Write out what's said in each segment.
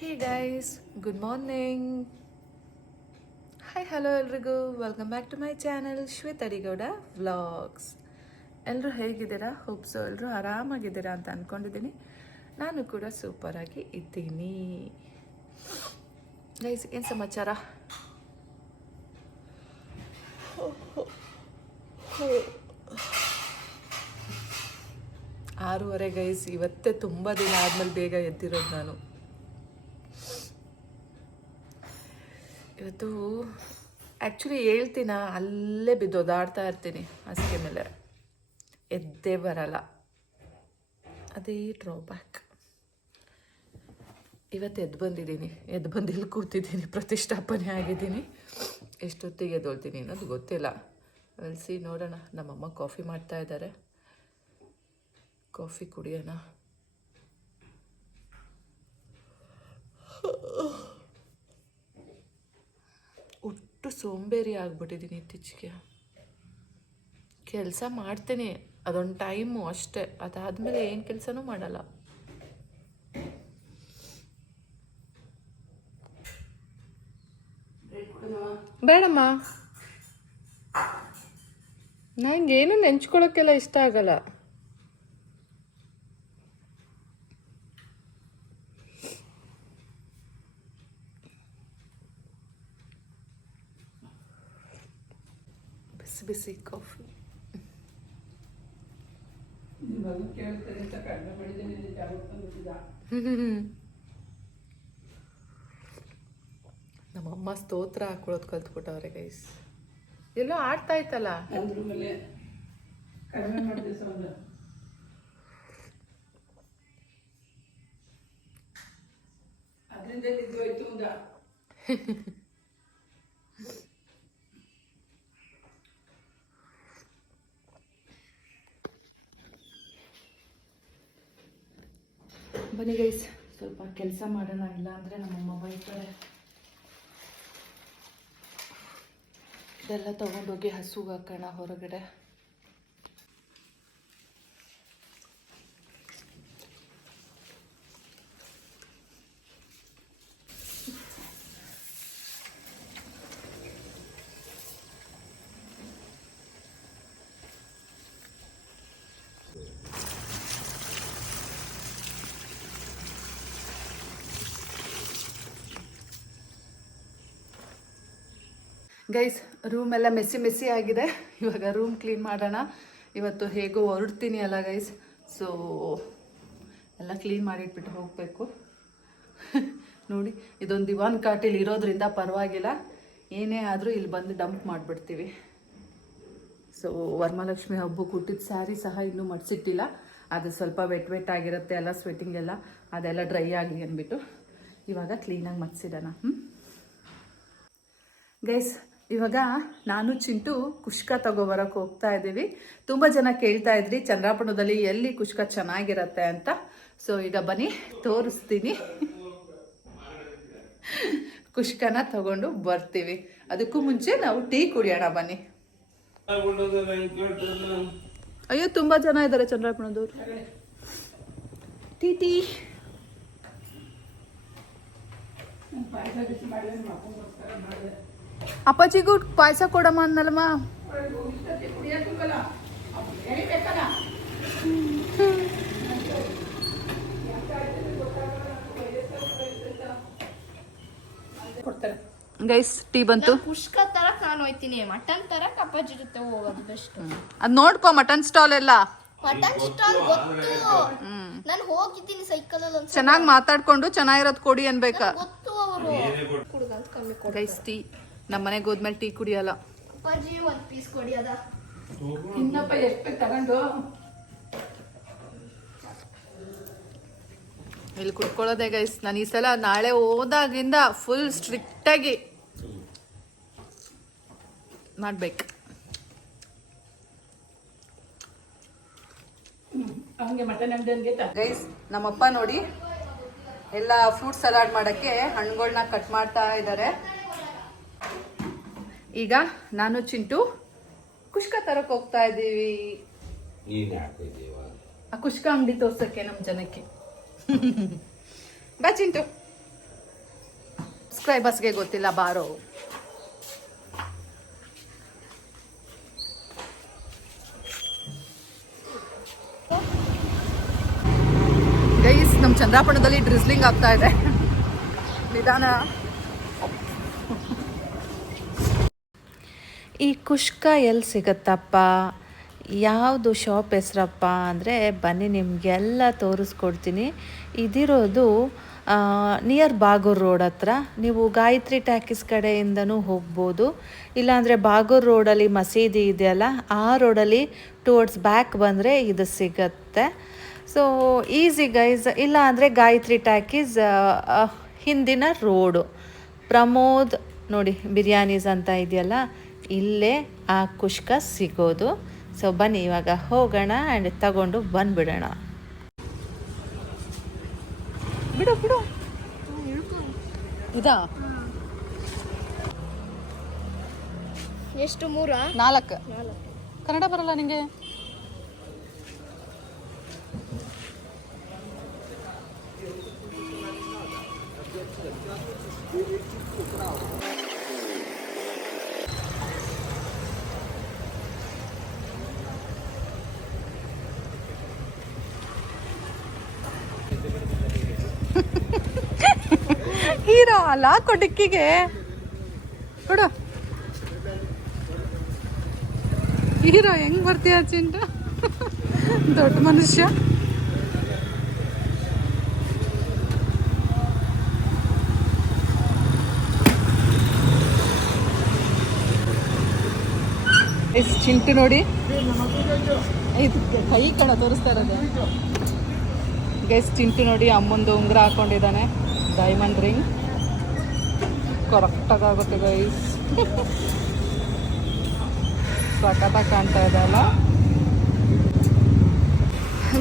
ಹೇ guys, good morning. Hi, hello ಎಲ್ರಿಗೂ. Welcome back to my channel Shweta Adigowda vlogs. ಎಲ್ಲರೂ ಹೇಗಿದ್ದೀರಾ? ಹೋಪ್ಸು ಎಲ್ಲರೂ ಆರಾಮಾಗಿದ್ದೀರಾ ಅಂತ ಅಂದ್ಕೊಂಡಿದ್ದೀನಿ. ನಾನು ಕೂಡ ಸೂಪರಾಗಿ ಇದ್ದೀನಿ. ಗೈಸ್, ಏನು ಸಮಾಚಾರ? ಆರೂವರೆ ಗೈಸ್. ಇವತ್ತೇ ತುಂಬ ದಿನ ಆದಮೇಲೆ ಬೇಗ ಎದ್ದಿರೋದು ನಾನು. ಇವತ್ತು ಆ್ಯಕ್ಚುಲಿ ಹೇಳ್ತೀನ, ಅಲ್ಲೇ ಬಿದ್ದು ಒದಾಡ್ತಾ ಇರ್ತೀನಿ ಹಾಸಿಗೆ ಮೇಲೆ, ಎದ್ದೇ ಬರಲ್ಲ. ಅದೇ ಡ್ರಾಬ್ಯಾಕ್. ಇವತ್ತು ಎದ್ದು ಬಂದಿದ್ದೀನಿ, ಎದ್ದು ಬಂದು ಇಲ್ಲಿ ಕೂತಿದ್ದೀನಿ, ಪ್ರತಿಷ್ಠಾಪನೆ ಆಗಿದ್ದೀನಿ. ಎಷ್ಟೊತ್ತಿಗೆ ಎದ್ದೊಳ್ತೀನಿ ಅನ್ನೋದು ಗೊತ್ತಿಲ್ಲ. ಅಲ್ಸಿ ನೋಡೋಣ. ನಮ್ಮಮ್ಮ ಕಾಫಿ ಮಾಡ್ತಾ ಇದ್ದಾರೆ, ಕಾಫಿ ಕುಡಿಯೋಣ. ಒಟ್ಟು ಸೋಂಬೇರಿ ಆಗ್ಬಿಟ್ಟಿದ್ದೀನಿ ಇತ್ತೀಚೆಗೆ. ಕೆಲಸ ಮಾಡ್ತೀನಿ, ಅದೊಂದು ಟೈಮು ಅಷ್ಟೇ. ಅದಾದಮೇಲೆ ಏನು ಕೆಲಸನೂ ಮಾಡಲ್ಲ. ಬೇಡಮ್ಮ, ನನಗೇನು ನೆಂಚ್ಕೊಳ್ಳೋಕ್ಕೆಲ್ಲ ಇಷ್ಟ ಆಗಲ್ಲ. ಬಿಸಿ ಬಿಸಿ ಕಾಫಿ. ನಮ್ಮಮ್ಮ ಸ್ತೋತ್ರ ಹಾಕೊಳ್ಳೋದು ಕಲ್ತ್ಬಿಟ್ಟವ್ರೆ ಗೈಸ್. ಎಲ್ಲೋ ಆಡ್ತಾ ಇತ್ತಲ್ಲ, ಬನ್ನಿ ಗೈಸ್, ಸ್ವಲ್ಪ ಕೆಲಸ ಮಾಡೋಣ. ಇಲ್ಲ ಅಂದರೆ ನಮ್ಮಮ್ಮ ಬೈತಾರೆ. ಇದೆಲ್ಲ ತೊಗೊಂಡೋಗಿ ಹಸುಗೆ ಹಾಕೋಣ ಹೊರಗಡೆ. ಗೈಸ್, ರೂಮ್ ಎಲ್ಲ ಮೆಸ್ಸಿ ಆಗಿದೆ. ಇವಾಗ ರೂಮ್ ಕ್ಲೀನ್ ಮಾಡೋಣ. ಇವತ್ತು ಹೇಗೋ ಹೊರಡ್ತೀನಿ ಅಲ್ಲ ಗೈಸ್, ಸೊ ಎಲ್ಲ ಕ್ಲೀನ್ ಮಾಡಿಟ್ಬಿಟ್ಟು ಹೋಗಬೇಕು. ನೋಡಿ, ಇದೊಂದು ದಿವಾನ್ ಕಾಟಿಲ್ ಇರೋದ್ರಿಂದ ಪರವಾಗಿಲ್ಲ. ಏನೇ ಆದರೂ ಇಲ್ಲಿ ಬಂದು ಡಂಪ್ ಮಾಡಿಬಿಡ್ತೀವಿ. ಸೊ ವರಮಹಾಲಕ್ಷ್ಮಿ ಹಬ್ಬಕ್ಕೆ ಹುಟ್ಟಿದ ಸ್ಯಾರಿ ಸಹ ಇನ್ನೂ ಮಡಿಸಿಟ್ಟಿಲ್ಲ. ಅದು ಸ್ವಲ್ಪ ವೆಟ್ ಆಗಿರುತ್ತೆ ಎಲ್ಲ, ಸ್ವೆಟ್ಟಿಂಗ್ ಎಲ್ಲ, ಅದೆಲ್ಲ ಡ್ರೈ ಆಗಲಿ ಅಂದ್ಬಿಟ್ಟು ಇವಾಗ ಕ್ಲೀನಾಗಿ ಮಡಿಸಿಡೋಣ. ಗೈಸ್, ಇವಾಗ ನಾನು ಚಿಂಟು ಕುಷ್ಕ ತಗೋಬರೋಕೆ ಹೋಗ್ತಾ ಇದ್ದೀವಿ. ತುಂಬ ಜನ ಕೇಳ್ತಾ ಇದ್ರಿ ಚಂದ್ರಾಪುರದಲ್ಲಿ ಎಲ್ಲಿ ಕುಷ್ಕ ಚೆನ್ನಾಗಿರತ್ತೆ ಅಂತ. ಸೊ ಈಗ ಬನ್ನಿ ತೋರಿಸ್ತೀನಿ. ಕುಷ್ಕನ ತಗೊಂಡು ಬರ್ತೀವಿ. ಅದಕ್ಕೂ ಮುಂಚೆ ನಾವು ಟೀ ಕುಡಿಯೋಣ ಬನ್ನಿ. ಅಯ್ಯೋ, ತುಂಬ ಜನ ಇದ್ದಾರೆ ಚಂದ್ರಾಪುರದವ್ರು. ಟೀ ಅಪ್ಪಾಜಿಗೂ ಪಾಯಸ ಕೊಡಮ್ಮ ಅನ್ನಲ್ಲಮ್ಮ. ಗೈಸ್, ಟೀ ಬಂತು. ಕುಷ್ಕ ತರಕ್ ನಾನು ಹೋಯ್ತೀನಿ, ಮಟನ್ ತರಕ್ ಅಪ್ಪಾಜಿ ಜೊತೆ ಹೋಗೋದು ಬೆಸ್ಟ್. ಅದ್ ನೋಡ್ಕೊ, ಮಟನ್ ಸ್ಟಾಲ್ ಎಲ್ಲ. ಮಟನ್ ಸ್ಟಾಲ್ ಗೊತ್ತು, ನಾನು ಹೋಗಿದ್ದೀನಿ ಸೈಕಲ್ ಅಲ್ಲಿ. ಚೆನ್ನಾಗಿ ಮಾತಾಡ್ಕೊಂಡು ಚೆನ್ನಾಗಿರೋದು ಕೊಡಿ ಅನ್ಬೇಕಾ? ಗೊತ್ತು ಅವರು ಕುಡ್ಗಂತ ಕಮ್ಮಿ ಕೊಡಿ. ಗೈಸ್, ಟೀ ನಮ್ಮ ಮನೆಗೆ ಹೋದ್ಮೇಲೆ ಟೀ ಕುಡಿಯಲ್ಲ. ಅಪ್ಪಾಜಿ ಒಂದ್ ಪೀಸ್ ಕೊಡಿ. ಅದ ಇನ್ನಪ್ಪ ಎಷ್ಟು ತಗೊಂಡು ಇಲ್ಲಿ ಕುಡ್ಕೊಳ್ಳೋದೆ ಗೈಸ್. ನಾನು ಈ ಸಲ ನಾಳೆ ಹೋದಾಗಿಂದ ಫುಲ್ ಸ್ಟ್ರಿಕ್ಟಾಗಿ ಮಾಡ್ಬೇಕು. ಗೈಸ್, ನಮ್ಮಪ್ಪ ನೋಡಿ ಎಲ್ಲ ಫ್ರೂಟ್ ಸಲಾಡ್ ಮಾಡೋಕ್ಕೆ ಹಣ್ಣುಗಳನ್ನ ಕಟ್ ಮಾಡ್ತಾ ಇದ್ದಾರೆ. ಈಗ ನಾನು ಚಿಂಟು ಕುಷ್ಕ ತರಕ್ಕೆ ಹೋಗ್ತಾ ಇದ್ದೀವಿ. ಆ ಕುಷ್ಕ ಅಂಗಡಿ ತೋರ್ಸಕ್ಕೆ ನಮ್ಮ ಜನಕ್ಕೆ. ಬಾ ಚಿಂಟು, ಸಬ್ಸ್ಕ್ರೈಬರ್ಸ್ಗೆ ಗೊತ್ತಿಲ್ಲ ಬಾರೋ. ಗೈಸ್, ನಮ್ಮ ಚಂದ್ರಾಪುರದಲ್ಲಿ ಡ್ರಿಸ್ಲಿಂಗ್ ಆಗ್ತಾ ಇದೆ. ನಿಧಾನ. ಈ ಕುಷ್ಕ ಎಲ್ಲಿ ಸಿಗುತ್ತಪ್ಪ, ಯಾವುದು ಶಾಪ್ ಹೆಸ್ರಪ್ಪ ಅಂದರೆ ಬನ್ನಿ ನಿಮಗೆಲ್ಲ ತೋರಿಸ್ಕೊಡ್ತೀನಿ. ಇದಿರೋದು ನಿಯರ್ ಬಾಗೂರು ರೋಡ್ ಹತ್ರ. ನೀವು ಗಾಯತ್ರಿ ಟ್ಯಾಕಿಸ್ ಕಡೆಯಿಂದನೂ ಹೋಗ್ಬೋದು, ಇಲ್ಲಾಂದರೆ ಬಾಗೂರು ರೋಡಲ್ಲಿ ಮಸೀದಿ ಇದೆಯಲ್ಲ ಆ ರೋಡಲ್ಲಿ ಟುವರ್ಡ್ಸ್ ಬ್ಯಾಕ್ ಬಂದರೆ ಇದು ಸಿಗತ್ತೆ. So easy guys. ಇಲ್ಲ ಅಂದರೆ ಗಾಯತ್ರಿ ಟ್ಯಾಕೀಸ್ ಹಿಂದಿನ ರೋಡು ಪ್ರಮೋದ್ ನೋಡಿ ಬಿರಿಯಾನೀಸ್ ಅಂತ ಇದೆಯಲ್ಲ, ಇಲ್ಲೇ ಆ ಕುಷ್ಕ ಸಿಗೋದು. ಸೊ ಬನ್ನಿ ಇವಾಗ ಹೋಗೋಣ ಆ್ಯಂಡ್ ತಗೊಂಡು ಬಂದುಬಿಡೋಣ. ಬಿಡು ಬಿಡು. ಇದಾ ಎಷ್ಟು? 3? 4. ಕನ್ನಡ ಬರಲ್ಲ ನಿಂಗೆ? ಹೀರೋ ಅಲ್ಲ, ಕೊಡಿಕ್ಕಿಗೆ ಕೊಡು. ಹೀರೋ ಹೆಂಗ್ ಬರ್ತೀಯ ಚಿಂಟ, ದೊಡ್ಡ ಮನುಷ್ಯ. ಚಿಂಟು ನೋಡಿ, ಇದು ಕೈ ಕಣ ತೋರಿಸ್ತಾ ಇರೋದು. ಗೈಸ್, ಚಿಂಟು ನೋಡಿ ಅಮ್ಮಂದು ಉಂಗುರ ಹಾಕೊಂಡಿದ್ದಾನೆ, ಡೈಮಂಡ್ ರಿಂಗ್. ಕರೆಕ್ಟಾಗುತ್ತೆ ಗೈಸ್. ಸಖತ್ತಾಗಿ ಕಾಣ್ತಾ ಇದೆ ಅಲ್ಲ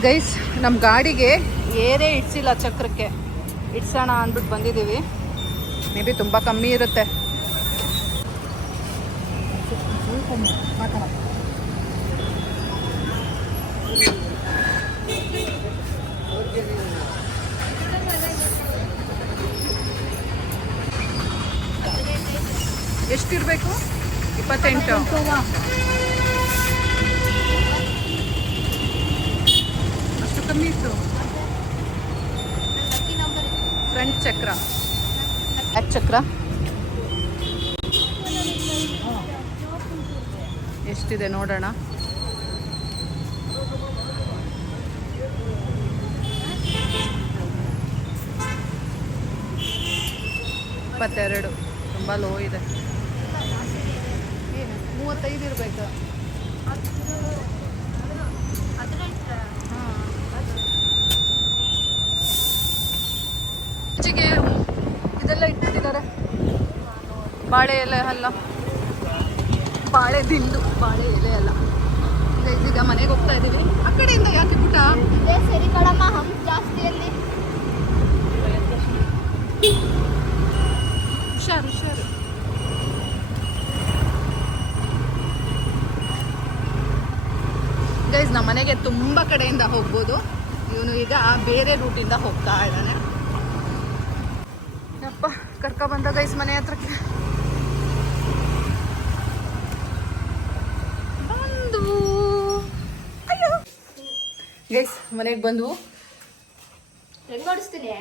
ಗೈಸ್. ನಮ್ಮ ಗಾಡಿಗೆ ಏರೇ ಇಡ್ಸಿಲ್ಲ, ಚಕ್ರಕ್ಕೆ ಇಡ್ಸೋಣ ಅಂದ್ಬಿಟ್ಟು ಬಂದಿದ್ದೀವಿ. ಮೇ ಬಿ ತುಂಬ ಕಮ್ಮಿ ಇರುತ್ತೆ. ಎಷ್ಟಿರಬೇಕು? 28. ಅಷ್ಟು ಕಮ್ಮಿ ಇತ್ತು. ಫ್ರಂಟ್ ಚಕ್ರ, ಬ್ಯಾಕ್ ಚಕ್ರ ಎಷ್ಟಿದೆ ನೋಡೋಣ. $22. ತುಂಬ ಲೋ ಇದೆ. 35 ಇರಬೇಕು. ಹೆಚ್ಚಿಗೆ ಇದೆಲ್ಲ ಇಟ್ಟಿದ್ದಾರೆ, ಬಾಳೆ ಎಲೆ ಅಲ್ಲ, ಬಾಳೆ ದಿಂಡು, ಬಾಳೆ ಎಲೆ ಅಲ್ಲ. ಈಗ ಮನೆಗೆ ಹೋಗ್ತಾ ಇದ್ದೀವಿ. ಆ ಕಡೆಯಿಂದ ಯಾಕೆ ಪುಟ? ಸರಿ ಕಡಮ್ಮ, ಹಂಪ್ ಜಾಸ್ತಿಯಲ್ಲಿ ಹುಷಾರು ಹುಷಾರು. ಗೈಸ್, ನಮ್ಮ ಮನೆಗೆ ತುಂಬ ಕಡೆಯಿಂದ ಹೋಗ್ಬೋದು. ಇವನು ಈಗ ಬೇರೆ ರೂಟಿಂದ ಹೋಗ್ತಾ ಇದ್ದಾನೆ. ಯಪ್ಪ, ಕರ್ಕೊಬಂದ ಗೈಸ್ ಮನೆ ಹತ್ರಕ್ಕೆ ಬಂದು. ಅಯ್ಯೋ ಗೈಸ್, ಮನೆಗೆ ಬಂದು ಹೆಂಗ್ ಓಡಿಸ್ತೀನಿ?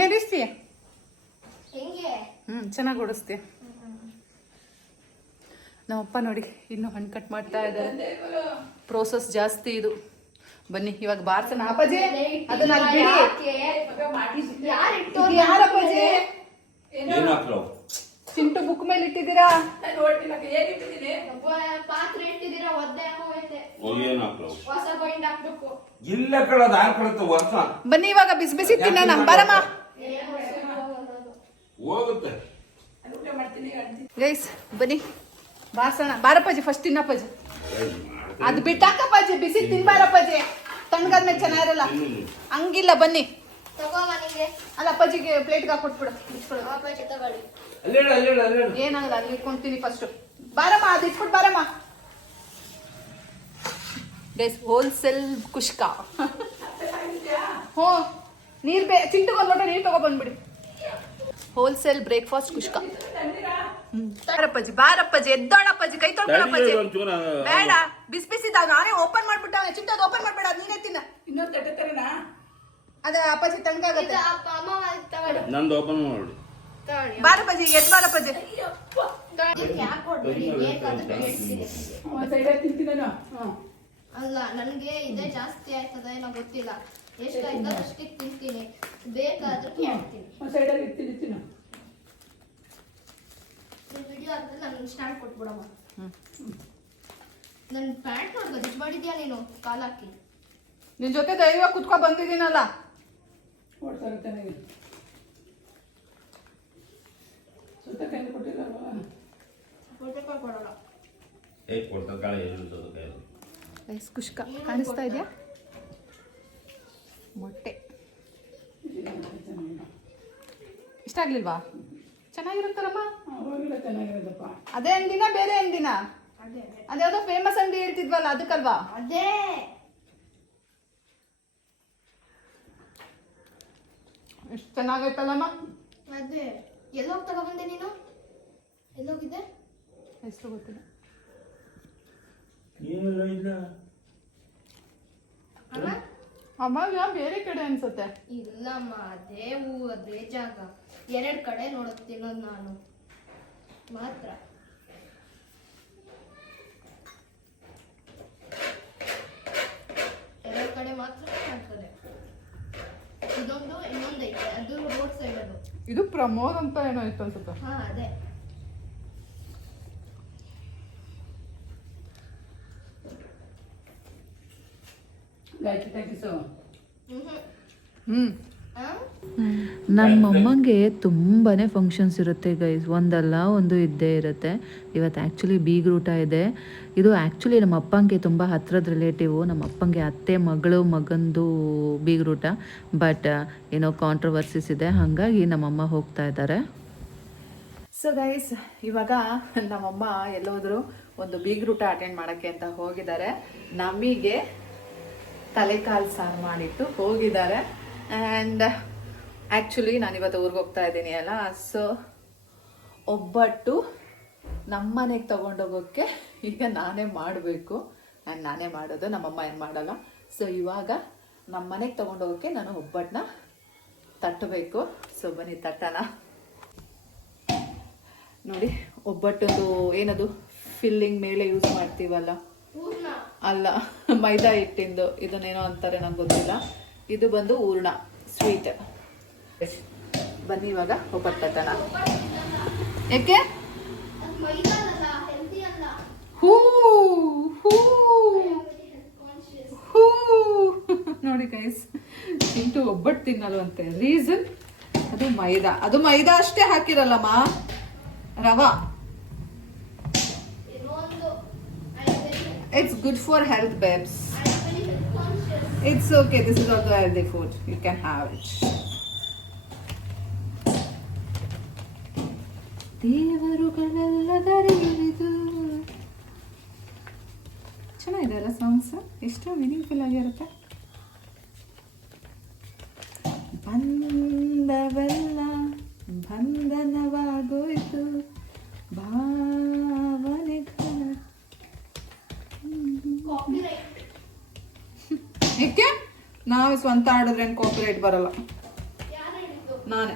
ಹೇಳಿಸ್ತೀಯ? ಹೆಂಗೆ? ಚೆನ್ನಾಗಿ ಓಡಿಸ್ತೀಯ. ನಮ್ಮಪ್ಪ ನೋಡಿ ಇನ್ನೂ ಹಣ್ಣು ಕಟ್ ಮಾಡ್ತಾ ಇದ್ದಾರೆ. ಪ್ರೋಸೆಸ್ ಜಾಸ್ತಿ ಇದು. ಬನ್ನಿ ಇವಾಗ ಬಾರ್ಸನ. ಅಪ್ಪಾಜಿ ಅದನ್ನ ಅಲ್ಲಿ ಬಿಡಿ. ಯಾರಪ್ಪಾಜಿ? ಚಿಂಟು ಬುಕ್ ಮೇಲೆ ಇಟ್ಟಿದ್ದೀರಾ? ಪಾತ್ರೆ ಇಟ್ಟಿದ್ದೀರಾ? ಒದ್ದೆ ಹೋಗೈತೆ. ಹೊಸ ಬೈಂಡ್ ಹಾಕ್ಬೇಕು. ಇಲ್ಲ ಕಳದ ಹಾಕೊಳತ್ತ ವರ್ಷ. ಬನ್ನಿ ಇವಾಗ ಬಿಸಿ ಬಿಸಿ ತಿನ್ನೋಣ. ಬರಮ್ಮ ಹೋಗುತ್ತೆ. ಗೈಸ್ ಬನ್ನಿ ಬಾರ್ಸೋಣ. ಬಾರಪ್ಪಾಜಿ ಫಸ್ಟ್ ತಿನ್ನಪ್ಪಾಜಿ. ಅದು ಬಿಟ್ಟಾಕಪ್ಪಾಜಿ, ಬಿಸಿ ತಿನ್ಬಾರಪ್ಪಾಜಿ, ತಣ್ಣಗಾದ್ಮೇಲೆ ಚೆನ್ನಾಗಿರಲ್ಲ. ಹಂಗಿಲ್ಲ ಬನ್ನಿ. ಅಲ್ಲ ಅಪ್ಪಾಜಿಗೆ ಪ್ಲೇಟ್ಗೆ ಹಾಕೊಟ್ಬಿಡು. ಏನಾಗಲ್ಲ, ಅಲ್ಲಿ ಇಟ್ಕೊಂತೀನಿ ಫಸ್ಟ್. ಬಾರಮ್ಮ, ಅದು ಇಟ್ಬಿಟ್ಟು ಬಾರಮ್ಮ. ಗೈಸ್ ಹೋಲ್ಸೇಲ್ ಕುಷ್ಕ. ಹ್ಞೂ ನೀರು ಚಿಂಟು ಒಂದು ಲೋಟ ನೀರು ತಗೊಬಂದ್ಬಿಡಿ. ಹೋಲ್ಸೇಲ್ ಬ್ರೇಕ್ಫಾಸ್ಟ್ ಕುಷ್ಕ. ಬಾರಪ್ಪಾಜಿ ಬಾರಪ್ಪಾಜಿ ಎದ್ದೋಳಪ್ಪಾಜಿ ಕೈ ತೊಳ್ಕೊಳಪ್ಪಾಜಿ. ಬೇಡ ಬಿಸಿ ಬಿಸಿದಾಗ ನಾನೇ ಓಪನ್ ಮಾಡ್ಬಿಟ್ಟಾನೆ. ಚಿಂಟು ಅದು ಓಪನ್ ಮಾಡ್ಬೇಡ, ಅದು ನೀನೇ ತಿನ್ನ. ಇನ್ನೊಂದು ತಟ್ಟೆ ತರನಾ? ಅದ ಅಪ್ಪಾಜಿ ತಣ್ಣಗಾಗತ್ತೆ. ನಂದು ಓಪನ್ ಮಾಡಿ. ಬಾರಪ್ಪಾಜಿ ಎದ್ದು ಬಾರಪ್ಪಾಜಿ. ಅಲ್ಲ ನನಗೆ ಇದೇ ಜಾಸ್ತಿ ಆಯ್ತದ ಏನೋ ಗೊತ್ತಿಲ್ಲ. ಎಷ್ಟಾಯ್ತೋ ಅಷ್ಟಕ್ಕೆ ತಿಂತೀನಿ, ಬೇಕಾದ್ರೆ ಕೇಳ್ತೀನಿ. ವಿಡಿಯೋ ಆದ್ಮೇಲೆ ನಾನು ಸ್ಟ್ಯಾಂಡ್ ಕೊಟ್ಬಿಡಮ್ಮ. ನನ್ನ ಪ್ಯಾಂಟ್ ನೋಡ್ಕೊ ಇಷ್ಟು ಮಾಡಿದ್ಯಾ ನೀನು ಕಾಲಾಕಿ. ನಿನ್ ಜೊತೆ ದೈವ ಕುತ್ಕೊ ಬಂದಿದ್ದೀನಲ್ಲ. ಕೊಡಲ್ಲ. ಕುಷ್ಕ ಕಾಣಿಸ್ತಾ ಇದೆಯಾ? ಮೊಟ್ಟೆ ಇಷ್ಟ ಆಗ್ಲಿಲ್ವಾ? ಚೆನ್ನಾಗಿರುತ್ತಲ್ಲಮ್ಮ. ಅದೇ ಅಂಗಡಿನ ಬೇರೆ ಅಂಗಡಿನ? ಅದ್ಯಾವುದೋ ಫೇಮಸ್ ಅಂಗಡಿ ಹೇಳ್ತಿದ್ವಲ್ಲ ಅದಕ್ಕಲ್ವಾ? ಅದೇ. ಎಷ್ಟು ಚೆನ್ನಾಗೈತಲ್ಲಮ್ಮ. ಅದೇ ಎಲ್ಲೋಗಿ ತಗೊಬಂದೆ ನೀನು? ಎಲ್ಲೋಗಿದ್ದೆ? ಹೆಸರು ಗೊತ್ತಿಲ್ಲ. ಅಮ್ಮ ಬೇರೆ ಕಡೆ ಅನ್ಸುತ್ತೆ. ಇಲ್ಲಮ್ಮ ಅದೇ ಅದೇ ಜಾಗ. 2 ಕಡೆ ನೋಡೋದು ತಿನ್ನೋದು ನಾನು ಮಾತ್ರ. ಎರಡು ಕಡೆ ಮಾತ್ರ ಮಾಡ್ತಾರೆ. ಇದೊಂದು ಇನ್ನೊಂದೈತೆ, ಅದು ರೋಡ್ ಸೈಡ್. ಅದು ಇದು ಪ್ರಮೋದ್ ಅಂತ ಏನೋ ಇತ್ತು ಅನ್ಸುತ್ತೆ. ಹಾ ಅದೇ. ನಮ್ಮಮ್ಮಂಗೆ ತುಂಬಾ ಫಂಕ್ಷನ್ಸ್ ಇರುತ್ತೆ ಗೈಸ್, ಒಂದಲ್ಲ ಒಂದು ಇದ್ದೇ ಇರುತ್ತೆ. ಇವತ್ತು ಆ್ಯಕ್ಚುಲಿ ಬೀಗ್ರೂಟ ಇದೆ. ಇದು ಆ್ಯಕ್ಚುಲಿ ನಮ್ಮ ಅಪ್ಪಂಗೆ ತುಂಬ ಹತ್ರದ ರಿಲೇಟಿವು. ನಮ್ಮ ಅಪ್ಪಂಗೆ ಅತ್ತೆ ಮಗಂದು ಬೀಗ್ರೂಟ. ಬಟ್ ಏನೋ ಕಾಂಟ್ರವರ್ಸಿಸ್ ಇದೆ, ಹಾಗಾಗಿ ನಮ್ಮಮ್ಮ ಹೋಗ್ತಾ ಇದ್ದಾರೆ. ಸೊ ಗೈಸ್ ಇವಾಗ ನಮ್ಮಮ್ಮ ಎಲ್ಲೋದ್ರು ಒಂದು ಬೀಗ್ರೂಟ ಅಟೆಂಡ್ ಮಾಡೋಕ್ಕೆ ಅಂತ ಹೋಗಿದ್ದಾರೆ. ನಮಗೆ ತಲೆಕಾಲು ಸಾರು ಮಾಡಿಟ್ಟು ಹೋಗಿದ್ದಾರೆ. ಆ್ಯಂಡ್ ಆ್ಯಕ್ಚುಲಿ ನಾನಿವತ್ತು ಊರಿಗೆ ಹೋಗ್ತಾ ಇದ್ದೀನಿ ಅಲ್ಲ, ಸೊ ಒಬ್ಬಟ್ಟು ನಮ್ಮನೆಗೆ ತೊಗೊಂಡೋಗೋಕ್ಕೆ ಈಗ ನಾನೇ ಮಾಡಬೇಕು. ಆ್ಯಂಡ್ ನಾನೇ ಮಾಡೋದು, ನಮ್ಮಮ್ಮ ಏನು ಮಾಡಲ್ಲ. ಸೊ ಇವಾಗ ನಮ್ಮನೆಗೆ ತೊಗೊಂಡೋಗೋಕ್ಕೆ ನಾನು ಒಬ್ಬಟ್ಟನ್ನ ತಟ್ಟಬೇಕು. ಸೊ ಬನ್ನಿ ತಟ್ಟಣ. ನೋಡಿ ಒಬ್ಬಟ್ಟೊಂದು ಏನದು ಫಿಲ್ಲಿಂಗ್ ಮೇಲೆ ಯೂಸ್ ಮಾಡ್ತೀವಲ್ಲ, ಅಲ್ಲ ಮೈದಾ ಹಿಟ್ಟಿಂದು, ಇದನ್ನೇನೋ ಅಂತಾರೆ ನಂಗೆ ಗೊತ್ತಿಲ್ಲ. ಇದು ಬಂದು ಹೂರ್ಣ ಸ್ವೀಟ್. ಬನ್ನಿ ಇವಾಗ ಒಬ್ಬಟ್ಟು ತಟ್ಟಣ. ಯಾಕೆ ಹೂ ಹೂ ಹೂ ನೋಡಿ ಗೈಸ್, ಚಿಂಟು ಒಬ್ಬಟ್ಟು ತಿನ್ನಲ್ವಂತೆ. ರೀಸನ್ ಅದು ಮೈದಾ ಅಷ್ಟೇ ಹಾಕಿರಲ್ಲಮ್ಮ, ರವಾ. It's good for health, babes. It's okay. This is also healthy food. You can have it. ದೇವರುಗಳೆಲ್ಲದರಿದು ಚೆನ್ನಾಗಿದೆ ಅಲ್ಲ ಸಾಂಗ್ಸ್, ಎಷ್ಟು ಮೀನಿಂಗ್ಫುಲ್ ಆಗಿರುತ್ತೆ. ಬಂದವೆಲ್ಲ ಬಂಧನವಾಗೋಯ್ತು ಭಾವನೆಗಳ. ಏಕೆ ನಾವು ಸ್ವಂತ ಆಡಿದ್ರೆ ಏನು ಕಾಪಿರೈಟ್ ಬರಲ್ಲ? ನಾನೇ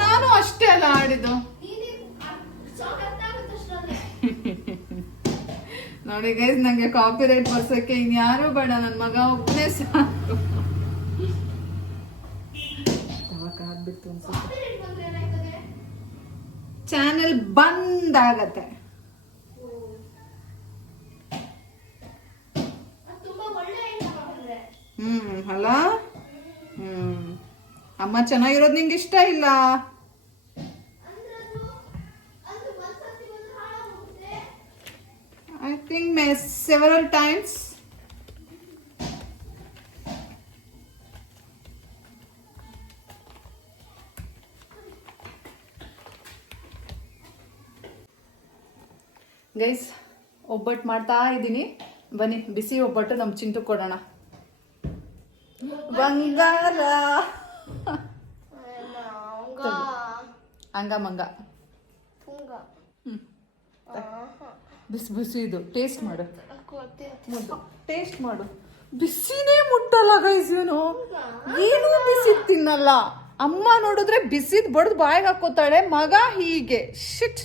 ನಾನು ಅಷ್ಟೇ ಅಲ್ಲ ಆಡಿದ್ದು. ನೋಡಿ ಗೈಸ್, ನಂಗೆ ಕಾಪಿರೈಟ್ ಬರ್ಸೋಕ್ಕೆ ಇನ್ಯಾರೂ ಬೇಡ, ನನ್ನ ಮಗ ಒಬ್ಬನೇ ಸಾಕು. ಚಾನೆಲ್ ಬಂದಾಗತ್ತೆ. ಅಲ್ಲ ಅಮ್ಮ ಚೆನ್ನಾಗಿರೋದು ನಿಂಗೆ ಇಷ್ಟ ಇಲ್ಲ? I think several times. Guys ಒಬ್ಬಟ್ಟು ಮಾಡ್ತಾ ಇದ್ದೀನಿ. ಬನ್ನಿ ಬಿಸಿ ಒಬ್ಬಟ್ಟು ನಮ್ಮ ಚಿಂಟು ಕೊಡೋಣ. ಬಂಗಾರ ಹಂಗ ಮಂಗ ಬಿಸಿ ಬಿಸಿ ಇದು ಟೇಸ್ಟ್ ಮಾಡು. ಟೇಸ್ಟ್ ಮಾಡು. ಬಿಸಿನೇ ಮುಟ್ಟಲ್ಲ ಗೈಸ್ ಇವನು. ಏನು ಬಿಸಿ ತಿನ್ನಲ್ಲ. ಅಮ್ಮ ನೋಡಿದ್ರೆ ಬಿಸಿದ್ ಬಡ್ದು ಬಾಯಿಗೆ ಹಾಕೋತಾಳೆ. ಮಗ ಹೀಗೆ shit.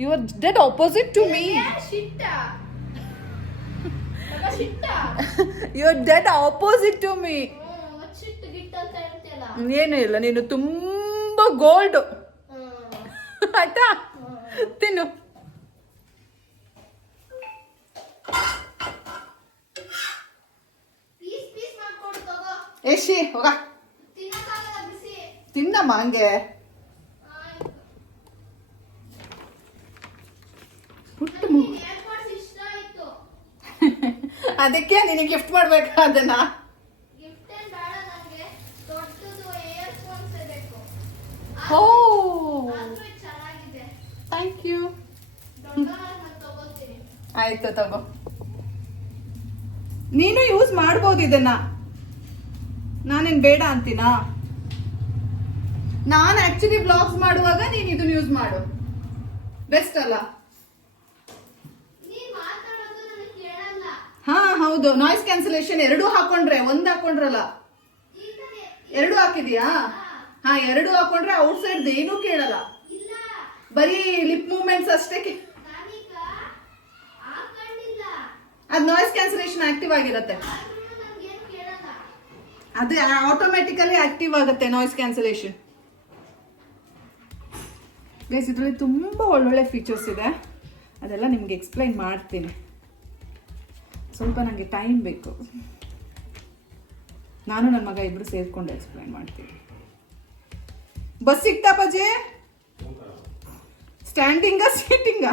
You are dead opposite to me. You are dead opposite to me. ಏನು ಇಲ್ಲ, ನೀನು ತುಂಬಾ ಗೋಲ್ಡ್. ಆಯ್ತಾ, ತಿನ್ನು. ಏಶಿ ಹೋಗ ತಿನ್ನಮ್ಮ ಹಂಗೆ. ಅದಕ್ಕೆ ನಿನಗೆ ಗಿಫ್ಟ್ ಮಾಡ್ಬೇಕಾ ಅದನ್ನ? ಓ ಥ್ಯಾಂಕ್ ಯು. ಆಯ್ತು ತಗೋ. ನೀನು ಯೂಸ್ ಮಾಡ್ಬೋದು ಇದನ್ನ, ನಾನೇನ್ ಬೇಡ ಅಂತೀನಾ? ನಾನು ಆಕ್ಚುಲಿ ಬ್ಲಾಗ್ಸ್ ಮಾಡುವಾಗ ನೀನ್ ಇದನ್ನ ಯೂಸ್ ಮಾಡು, ಬೆಸ್ಟ್ ಅಲ್ಲ? ಹಾ ಹೌದು, ನಾಯ್ಸ್ ಕ್ಯಾನ್ಸಲೇಷನ್ ಎರಡು ಹಾಕೊಂಡ್ರೆ, ಒಂದ್ ಹಾಕೊಂಡ್ರಲ್ಲ, ಎರಡು ಹಾಕಿದೀಯಾ? ಹಾ, ಎರಡು ಹಾಕೊಂಡ್ರೆ ಔಟ್ ಸೈಡ್ ಏನೂ ಕೇಳಲ್ಲ, ಬರೀ ಲಿಪ್ ಮೂವ್ಮೆಂಟ್ಸ್ ಅಷ್ಟೇ. ಅದ್ ನಾಯ್ಸ್ ಕ್ಯಾನ್ಸಲೇಷನ್ ಆಕ್ಟಿವ್ ಆಗಿರತ್ತೆ, ಅದು ಆಟೋಮೆಟಿಕಲಿ ಆಕ್ಟಿವ್ ಆಗುತ್ತೆ ನಾಯ್ಸ್ ಕ್ಯಾನ್ಸಲೇಷನ್. ಗೈಸ್ ಇದರಲ್ಲಿ ತುಂಬ ಒಳ್ಳೊಳ್ಳೆ ಫೀಚರ್ಸ್ ಇದೆ, ಅದೆಲ್ಲ ನಿಮ್ಗೆ ಎಕ್ಸ್ಪ್ಲೈನ್ ಮಾಡ್ತೀನಿ. ಸ್ವಲ್ಪ ನನಗೆ ಟೈಮ್ ಬೇಕು. ನಾನು ನನ್ನ ಮಗ ಇಬ್ರು ಸೇರ್ಕೊಂಡು ಎಕ್ಸ್ಪ್ಲೈನ್ ಮಾಡ್ತೀನಿ. ಬಸ್ ಸಿಕ್ತಾ ಪಜೆ? ಸ್ಟ್ಯಾಂಡಿಂಗಾ ಸೀಟಿಂಗಾ?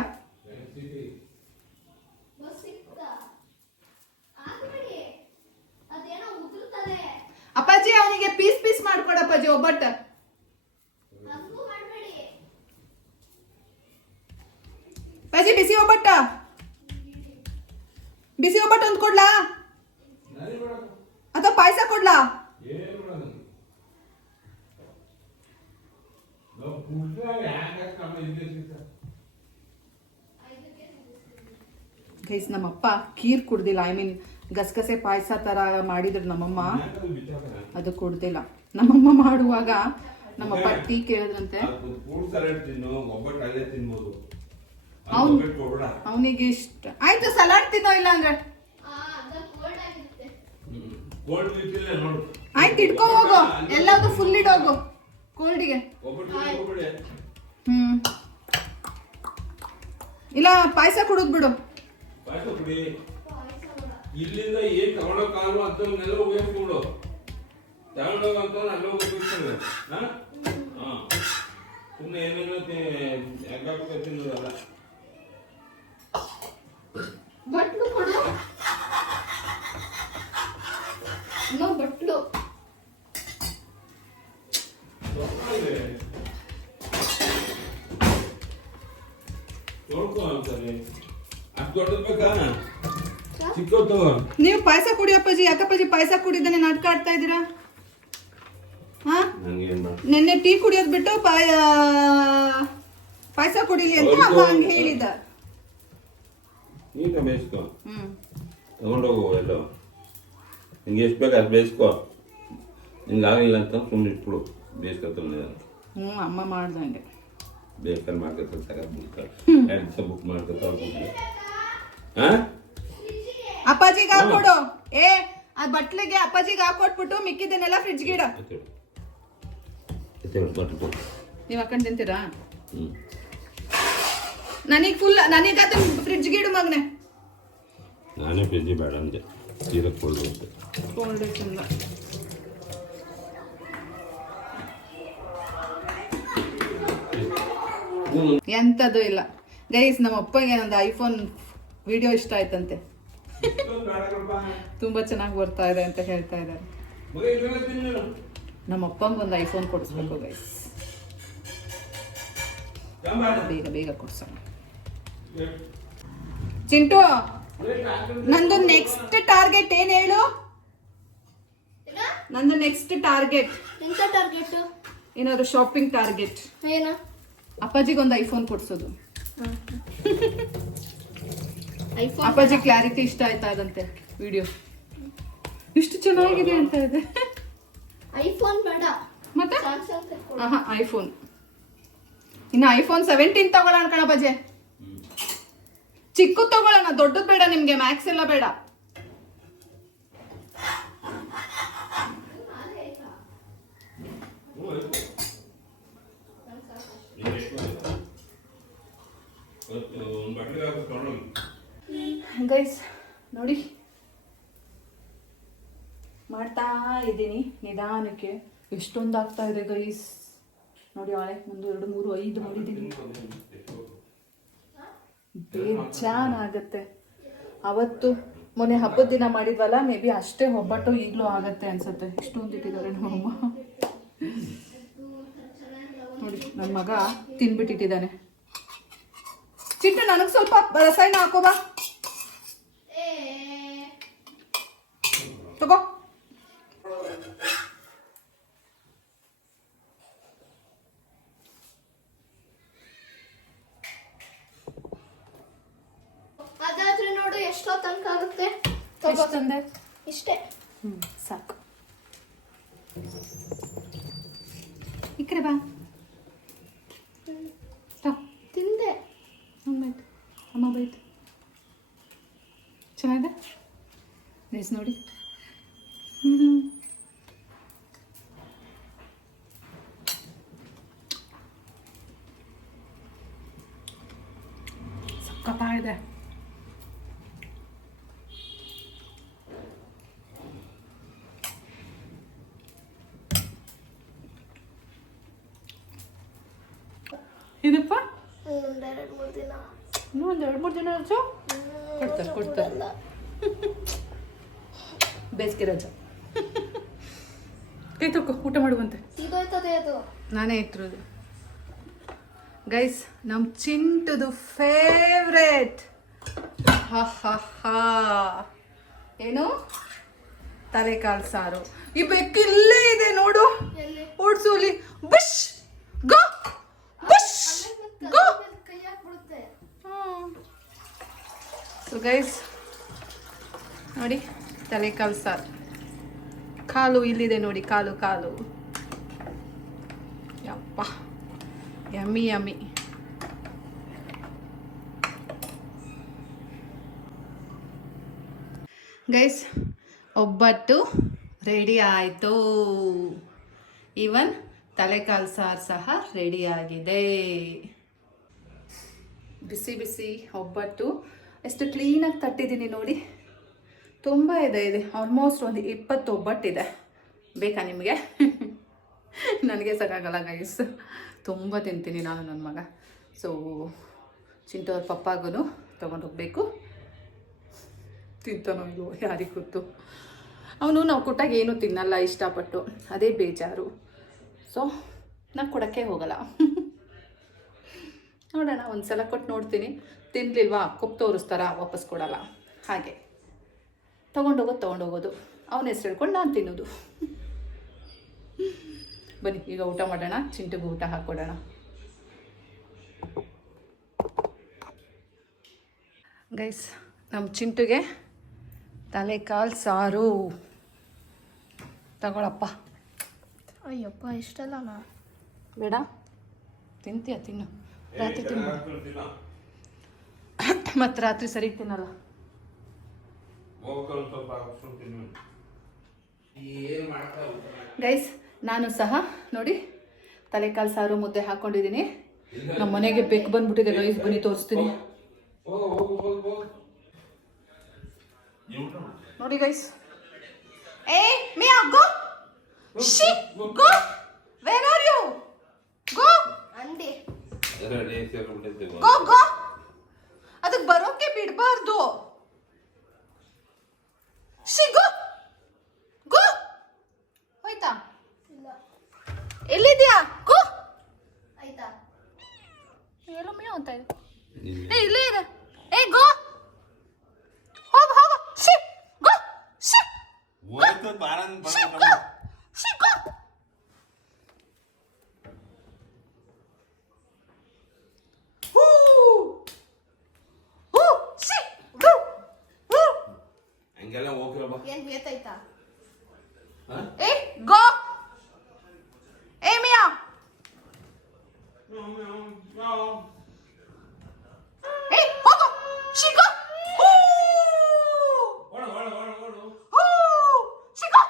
ಅಪ್ಪಾಜಿ ಅವನಿಗೆ ಪೀಸ್ ಪೀಸ್ ಮಾಡ್ಕೊಡಪ್ಪಾಜಿ ಒಬ್ಬಟ್ಟ. ಅಪ್ಪಾಜಿ ಬಿಸಿ ಒಬ್ಬಟ್ಟ, ಬಿಸಿ ಒಬ್ಬಟ್ಟು ಒಂದು ಕೊಡ್ಲಾ ಅಥವಾ ಪಾಯಸ ಕೊಡ್ಲಾ? ಗೈಸ್ ನಮ್ಮಪ್ಪ ಖೀರ್ ಕುಡ್ದಿಲ್ಲ, ಐ ಮೀನ್ ಗಸಗಸೆ ಪಾಯಸ ತರ ಮಾಡಿದ್ರು ನಮ್ಮಮ್ಮ, ಅದು ಕುಡ್ದಿಲ್ಲ. ನಮ್ಮಮ್ಮ ಮಾಡುವಾಗ ನಮ್ಮಪ್ಪ ಟೀ ಕೇಳಿದ್ರಂತೆ, ಅವನಿಗೆ ಇಷ್ಟ ಆಯ್ತು. ಸಲಾಡ್ ತಿನ್ನೋ, ಇಲ್ಲ ಅಂದ್ರೆ ಆಯ್ತು ಇಟ್ಕೋ ಹೋಗು, ಎಲ್ಲಾದ್ರೂ ಫುಲ್ ಇಡೋಗು ಕೋಲ್ಡಿಗೆ. ಇಲ್ಲ ಪಾಯಸ ಕುಡಿದ್ ಬಿಡು. ಇಲ್ಲಿಂದ ಏನ್ ತಗೊಳಕಾಲು ಅಂತವನ್ನೆಲ್ಲ ಉಪಯೋಗಿಸ್ಕೊಂಡು ತಗೊಂಡೋಗಂತ ಅಲ್ಲೇ ಉಪಯೋಗಿಸ್ತಾರೆ. ಸುಮ್ಮನೆ ಏನೇನೋ ತಿನ್ನೋದಲ್ಲ. ಬಟ್ಲು ಕೊಡು, ಬಟ್ಲು ನೋಡ್ಕೊ ಅಂತಾರೆ. ಅಷ್ಟು ದೊಡ್ಡದ್ ಬೇಕಾ? ಚಿಕ್ಕದು. ನೀವು ಪಾಯಸ ಕುಡಿ ಅಪ್ಪಾಜಿ. ಯಾಕಪ್ಪಾಜಿ ಪಾಯಸ ಕುಡಿದಾನೆ ನಾಟಕ ಆಡ್ತಾ ಇದ್ದೀರಾ? ಹಾ, ನಿನ್ನೆ ಟೀ ಕುಡಿಯೋದ್ ಬಿಟ್ಟು ಪಾಯಸ ಕುಡಿಲಿ ಅಂತ ಅಮ್ಮ ಹಂಗೆ ಹೇಳಿದ. ನೀಟ ಬೇಯಿಸ್ಕೊ, ತಗೊಂಡೋಗು ಎಲ್ಲ. ನಿಂಗೆ ಎಷ್ಟು ಬೇಕು ಅದು ಬೇಯಿಸ್ಕೊ. ನಿಂಗೆ ಆಗಿಲ್ಲ ಅಂತ ಸುಮ್ಮನೆ ಇಟ್ಬಿಡು, ಬೇಯಿಸ್ಕೊತಾನೆ. ಅಮ್ಮ ಮಾಡ್ದಂಗೆ ಬೇಕಾದ್ರೆ ಮಾಡ್ಕೊತಾರೆ, ತಗೊಂಡ್ಬಿಡ್ತಾರೆ. 2 ದಿವಸ ಬುಕ್ ಮಾಡ್ಕೊತಾರೆ. ಅಪ್ಪಾಜಿಗೆ ಹಾಕೊಡು. ಆ ಬಟ್ಲಿಗೆ ಅಪ್ಪಾಜಿಗೆ ಹಾಕೊಟ್ಬಿಟ್ಟು ಮಿಕ್ಕಿದನ್ನೆಲ್ಲ ಫ್ರಿಡ್ಜ್ಗೆ ಇಡ. ನೀವು ಹಾಕೊಂಡು ತಿಂತೀರಾ? ನನಗೆ ಫುಲ್, ನನಗೆ ಅದನ್ನ ಫ್ರಿಡ್ಜ್ಗೆ ಇಡು ಮಗನೆ. ನಾನೇ ಫ್ರಿಡ್ಜ್ ಬೇಡ ಅಂದೆ, ತೀರಾ ಕೋಲ್ಡ್ ಕೋಲ್ಡ್ ಚಂದ. ಎಂಥದ್ದು ಇಲ್ಲ ಗೈಸ್. ನಮ್ಮ ಅಪ್ಪಗೆ ಒಂದು ಐಫೋನ್ ವಿಡಿಯೋ ಇಷ್ಟ ಆಯ್ತಂತೆ, ತುಂಬಾ ಚೆನ್ನಾಗಿ ಬರ್ತಾ ಇದೆ ಅಂತ ಹೇಳ್ತಾ ಇದ್ದಾರೆ. ನಮ್ಮ ಅಪ್ಪಂಗೆ ಒಂದು ಐಫೋನ್ ಕೊಡಿಸ್ಬೇಕು ಗೈಸ್, ಬೇಗ ಬೇಗ ಕೊಡ್ಸೋಣ. ಚಿಂಟು ನಂದು ನೆಕ್ಸ್ಟ್ ಟಾರ್ಗೆಟ್ ಏನ್ ಹೇಳು? ನಂದು ನೆಕ್ಸ್ಟ್ ಟಾರ್ಗೆಟ್ ಎಂತ ಟಾರ್ಗೆಟ್? ಏನಾದ್ರು ಶಾಪಿಂಗ್ ಟಾರ್ಗೆಟ್. ಏನು? ಅಪ್ಪಾಜಿಗೆ ಒಂದು ಐಫೋನ್ ಕೊಡ್ಸೋದು. ಐಫೋನ್? ಅಪ್ಪಾಜಿ ಕ್ಲಾರಿಟಿ ಇಷ್ಟ ಆಯ್ತಾ ಅದಂತೆ ವಿಡಿಯೋ. ಇಷ್ಟು ಚೆನ್ನಾಗಿದೆ ಅಂತ ಇದೆ. ಐಫೋನ್ ಬೇಡ, ಮತ್ತೆ ಸ್ಯಾಮ್ಸಂಗ್ ತಗೊಳ್ಳು. ಐಫೋನ್. ಇನ್ನು ಐಫೋನ್ 17 ತಗೊಳ್ಳೋಣ ಕಣಪ್ಪಾಜಿ. ಚಿಕ್ಕದು ತಗೊಳ್ಳೋಣ, ದೊಡ್ಡದು ಬೇಡ ನಿಮ್ಗೆ, ಮ್ಯಾಕ್ಸ್ ಎಲ್ಲ ಬೇಡ. ಗೈಸ್ ನೋಡಿ, ಮಾಡ್ತಾ ಇದ್ದೀನಿ ನಿಧಾನಕ್ಕೆ. ಎಷ್ಟೊಂದು ಆಗ್ತಾ ಇದೆ ಗೈಸ್ ನೋಡಿ. 1 2 3 5 ಮಾಡಿದ್ದೀನಿ. ಬೇಜಾನಾಗತ್ತೆ. ಅವತ್ತು ಮೊನ್ನೆ ಹಬ್ಬದ ದಿನ ಮಾಡಿದ್ವಲ್ಲ, ಮೇ ಬಿ ಅಷ್ಟೇ ಒಬ್ಬಟ್ಟು ಈಗಲೂ ಆಗತ್ತೆ ಅನ್ಸುತ್ತೆ. ಇಷ್ಟೊಂದು ಇಟ್ಟಿದ್ದಾರೆ ನಮ್ಮಮ್ಮ. ನೋಡಿ ನನ್ನ ಮಗ ತಿನ್ಬಿಟ್ಟಿಟ್ಟಿದ್ದಾನೆ. ಚಿಟ್ಟು ನನಗೆ ಸ್ವಲ್ಪ ರಸಾಯನ ಹಾಕೋಬಾ, ತಗೋ. ಅದಾದ್ರೆ ನೋಡು ಎಷ್ಟೋ ತನಕ ಆಗುತ್ತೆ. ಎಷ್ಟಂದೆ? ಇಷ್ಟೇ ಸಾಕು. ಈ ಕಡೆ ಬಾ. ತಿಂದೆ. ಅಮ್ಮ ಬೈತು. ಚೆನ್ನಾಗಿದೆ ಗೈಸ್ ನೋಡಿ. ಸಕ್ಕತ್ತಾಗಿದೆ. ಇದಪ್ಪ ಇನ್ನೊಂದು 2-3 ದಿನ. ಇನ್ನೂ ಒಂದು 2-3 ದಿನ ರಜಾ ಕೊಡ್ತಾರೆ. ಬೇಸಿಗೆ ರಜಾ. ಕೈ ತಗೋ, ಊಟ ಮಾಡುವಂತೆ. ಸೀದೋಯ್ತದೆ ಅದು. ನಾನೇ ಇಟ್ಟಿರೋದು ಗೈಸ್. ನಮ್ಮ ಚಿಂಟುದು ಫೇವ್ರೇಟ್ ಏನು? ತಲೆಕಾಳು ಸಾರು. ಈ ಬೆಕ್ಕಿಲ್ಲೇ ಇದೆ ನೋಡು, ಎಲ್ಲಿ? ಓಡ್ಸೋಲಿ. ಬುಷ್ ಗೋ, ಬುಷ್ ಗೋ. ಕೈ ಹಾಕ್ಬಿಡುತ್ತೆ. ಸೊ ಗೈಸ್ ನೋಡಿ, ತಲೆಕಾಳು ಸಾರು. ಕಾಲು ಇಲ್ಲಿದೆ ನೋಡಿ, ಕಾಲು ಕಾಲು. ಯಪ್ಪ, ಯಮ್ಮಿ ಯಮ್ಮಿ. ಗೈಸ್ ಒಬ್ಬಟ್ಟು ರೆಡಿ ಆಯಿತು. ಈವನ್ ತಲೆಕಾಲು ಸಾರು ಸಹ ರೆಡಿ ಆಗಿದೆ. ಬಿಸಿ ಬಿಸಿ ಒಬ್ಬಟ್ಟು. ಎಷ್ಟು ಕ್ಲೀನಾಗಿ ತಟ್ಟಿದ್ದೀನಿ ನೋಡಿ. ತುಂಬ ಇದೆ ಆಲ್ಮೋಸ್ಟ್ ಒಂದು 20 ಒಬ್ಬಟ್ಟಿದೆ. ಬೇಕಾ ನಿಮಗೆ? ನನಗೆ ಸಾಕಾಗಲ್ಲ ಗೈಸ್, ತುಂಬ ತಿಂತೀನಿ ನಾನು, ನನ್ನ ಮಗ. ಸೊ ಚಿಂಟು ಅವ್ರ ಪಪ್ಪಾಗೂ ತೊಗೊಂಡೋಗ್ಬೇಕು. ತಿಂತಾನೋ ಇಲ್ವೋ ಯಾರಿಗೆ ಗೊತ್ತು. ಅವನು ನಾವು ಕೊಟ್ಟಾಗ ಏನೂ ತಿನ್ನಲ್ಲ ಇಷ್ಟಪಟ್ಟು, ಅದೇ ಬೇಜಾರು. ಸೊ ನಾನು ಕೊಡೋಕ್ಕೆ ಹೋಗಲ್ಲ. ನೋಡೋಣ, ಒಂದು ಸಲ ಕೊಟ್ಟು ನೋಡ್ತೀನಿ. ತಿನ್ನಲಿಲ್ವಾ ಕೊಪ್ಪು ತೋರಿಸ್ತಾರ, ವಾಪಸ್ ಕೊಡಲ್ಲ. ಹಾಗೆ ತೊಗೊಂಡೋಗೋದು ಅವನ ಹೆಸರು ಹೇಳ್ಕೊಂಡು ನಾನು ತಿನ್ನೋದು. ಬನ್ನಿ ಈಗ ಊಟ ಮಾಡೋಣ. ಚಿಂಟುಗೂ ಊಟ ಹಾಕ್ಕೊಡೋಣ. ಗೈಸ್ ನಮ್ಮ ಚಿಂಟುಗೆ ತಲೆಕಾಲು ಸಾರು ತಗೊಳಪ್ಪ. ಅಯ್ಯಪ್ಪ ಇಷ್ಟಲ್ಲನಾ? ಬೇಡ, ತಿಂತೀಯ ತಿನ್ನು. ರಾತ್ರಿ ತಿನ್ನು. ಮತ್ತು ರಾತ್ರಿ ಸರಿಗೆ ತಿನ್ನಲ್ಲ. ಗೈಸ್ ನಾನು ಸಹ ನೋಡಿ ತಲೆಕಾಲು ಸಾರು ಮುದ್ದೆ ಹಾಕ್ಕೊಂಡಿದ್ದೀನಿ. ನಮ್ಮ ಮನೆಗೆ ಬೆಕ್ಕು ಬಂದ್ಬಿಟ್ಟಿದೆ ಗೈಸ್, ಬನ್ನಿ ತೋರಿಸ್ತೀನಿ ನೋಡಿ ಗೈಸ್. ಏ may go, she go, where are you? Go ಅಂಡಿ ಗೋ ಗೋ. ಅದಕ್ಕೆ ಬರೋಕೆ ಬಿಡಬಾರ್ದು. She go go. ಹೋಯ್ತಾ? ಇಲ್ಲ. ಎಲ್ಲಿದ್ಯಾ? ಗೋ. ಆಯ್ತಾ? ಎಲ್ಲೋ ಮೇವ್ ಅಂತ ಇದೆ. ಏ ಇಲ್ಲೇ ಇದೆ. ಏ ಗೋ ಹಂಗೆಲ್ಲ ಹೋಗ್ರಪ್ಪ. ಏನ್ ಬೇತಾಯ್ತಾ? ಏ ಗೋ ಏ ಮಿಯಾ ಏ ಹೋಗು ಶಿಕೋ ಶಿಕೋ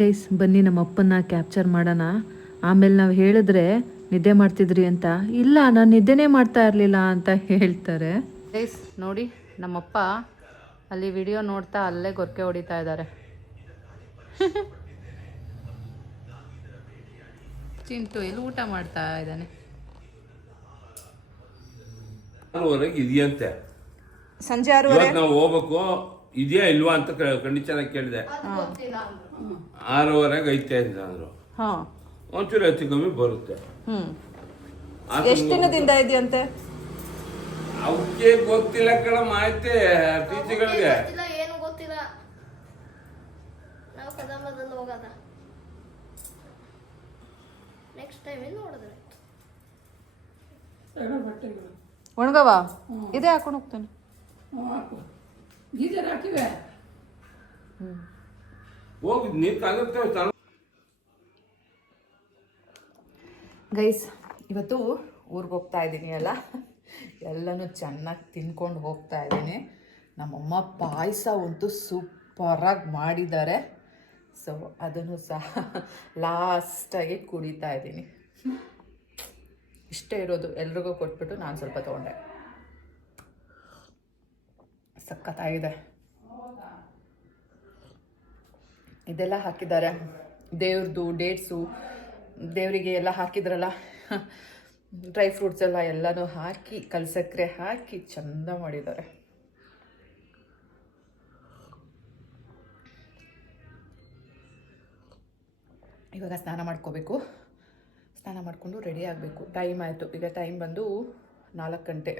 ಗೈಸ್ ಬನ್ನಿ ನಮ್ಮ ಅಪ್ಪನ್ನ ಕ್ಯಾಪ್ಚರ್ ಮಾಡೋಣ. ಆಮೇಲೆ ನಾವು ಹೇಳಿದ್ರೆ ನಿದ್ದೆ ಮಾಡ್ತಿದ್ರಿ ಅಂತ, ಇಲ್ಲ ನಾನು ನಿದ್ದೆನೇ ಮಾಡ್ತಾ ಇರಲಿಲ್ಲ ಅಂತ ಹೇಳ್ತಾರೆ. ಗೈಸ್ ನೋಡಿ ನಮ್ಮಪ್ಪ ಅಲ್ಲಿ ವಿಡಿಯೋ ನೋಡ್ತಾ ಅಲ್ಲೇ ಗೊರಕೆ ಹೊಡಿತಾ ಇದ್ದಾರೆ. ಚಿಂಟು ಎಲ್ಲಿ ಊಟ ಮಾಡ್ತಾ ಇದ್ದಾನೆ. ಇದೆಯಂತೆ ಸಂಜೆ ಇವತ್ತು ನಾವು ಹೋಗ್ಬೇಕು, ಇದೆಯಾ ಇಲ್ವಾ ಅಂತ ಕಂಡೀಷನ್ ಕೇಳಿದೆ. ಅದು ಗೊತ್ತಿಲ್ಲ ಅಂದ್ರು. 6:30 ಐತೆ ಅಂದ್ರು. ಹಾಂ ಒಂಚೂರು ಹೆಚ್ಚು ಕಮ್ಮಿ ಬರುತ್ತೆ. ಎಷ್ಟು ದಿನದಿಂದ ಇದೆಯಂತೆ? ಅವಕ್ಕೆ ಗೊತ್ತಿಲ್ಲ ಕಣ ಮಾಹಿತಿ ಟೀಚರ್ಗಳಿಗೆ. ಗೊತ್ತಿಲ್ಲ, ಏನು ಗೊತ್ತಿಲ್ಲ. ನಾವು ಕದಂಬದಲ್ಲಿ ಹೋಗೋದ ನೆಕ್ಸ್ಟ್ ಟೈಮ್ ಇಲ್ಲಿ ನೋಡಿದ್ರೆ ಒಣಗವ ಇದೇ ಹಾಕೊಂಡು ಹೋಗ್ತಾನೆ. ಹೋಗಿ ನೀರು ಕಾಗುತ್ತೆ. ಗೈಸ್ ಇವತ್ತು ಊರಿಗೆ ಹೋಗ್ತಾ ಇದ್ದೀನಿ ಅಲ್ಲ, ಎಲ್ಲನೂ ಚೆನ್ನಾಗಿ ತಿನ್ಕೊಂಡು ಹೋಗ್ತಾ ಇದ್ದೀನಿ. ನಮ್ಮಮ್ಮ ಪಾಯಸ ಅಂತೂ ಸೂಪರಾಗಿ ಮಾಡಿದ್ದಾರೆ. ಸೊ ಅದನ್ನು ಸಹ ಲಾಸ್ಟಾಗಿ ಕುಡಿತಾ ಇದ್ದೀನಿ. ಇಷ್ಟೇ ಇರೋದು, ಎಲ್ರಿಗೂ ಕೊಟ್ಬಿಟ್ಟು ನಾನು ಸ್ವಲ್ಪ ತೊಗೊಂಡೆ. ಸಖತ್ತಾಗಿದೆ. ಇದೆಲ್ಲ ಹಾಕಿದ್ದಾರೆ, ದೇವ್ರದ್ದು ಡೇಟ್ಸು, ದೇವರಿಗೆ ಎಲ್ಲ ಹಾಕಿದ್ರಲ್ಲ ಡ್ರೈ ಫ್ರೂಟ್ಸ್ ಎಲ್ಲ ಎಲ್ಲನೂ ಹಾಕಿ ಕಲ್ಸಕ್ಕರೆ ಹಾಕಿ ಚಂದ ಮಾಡಿದ್ದಾರೆ. ಇವಾಗ ಸ್ನಾನ ಮಾಡ್ಕೋಬೇಕು. ಸ್ನಾನ ಮಾಡಿಕೊಂಡು ರೆಡಿ ಆಗಬೇಕು. ಟೈಮ್ ಆಯಿತು, ಈಗ ಟೈಮ್ ಬಂದು 4 ಗಂಟೆ.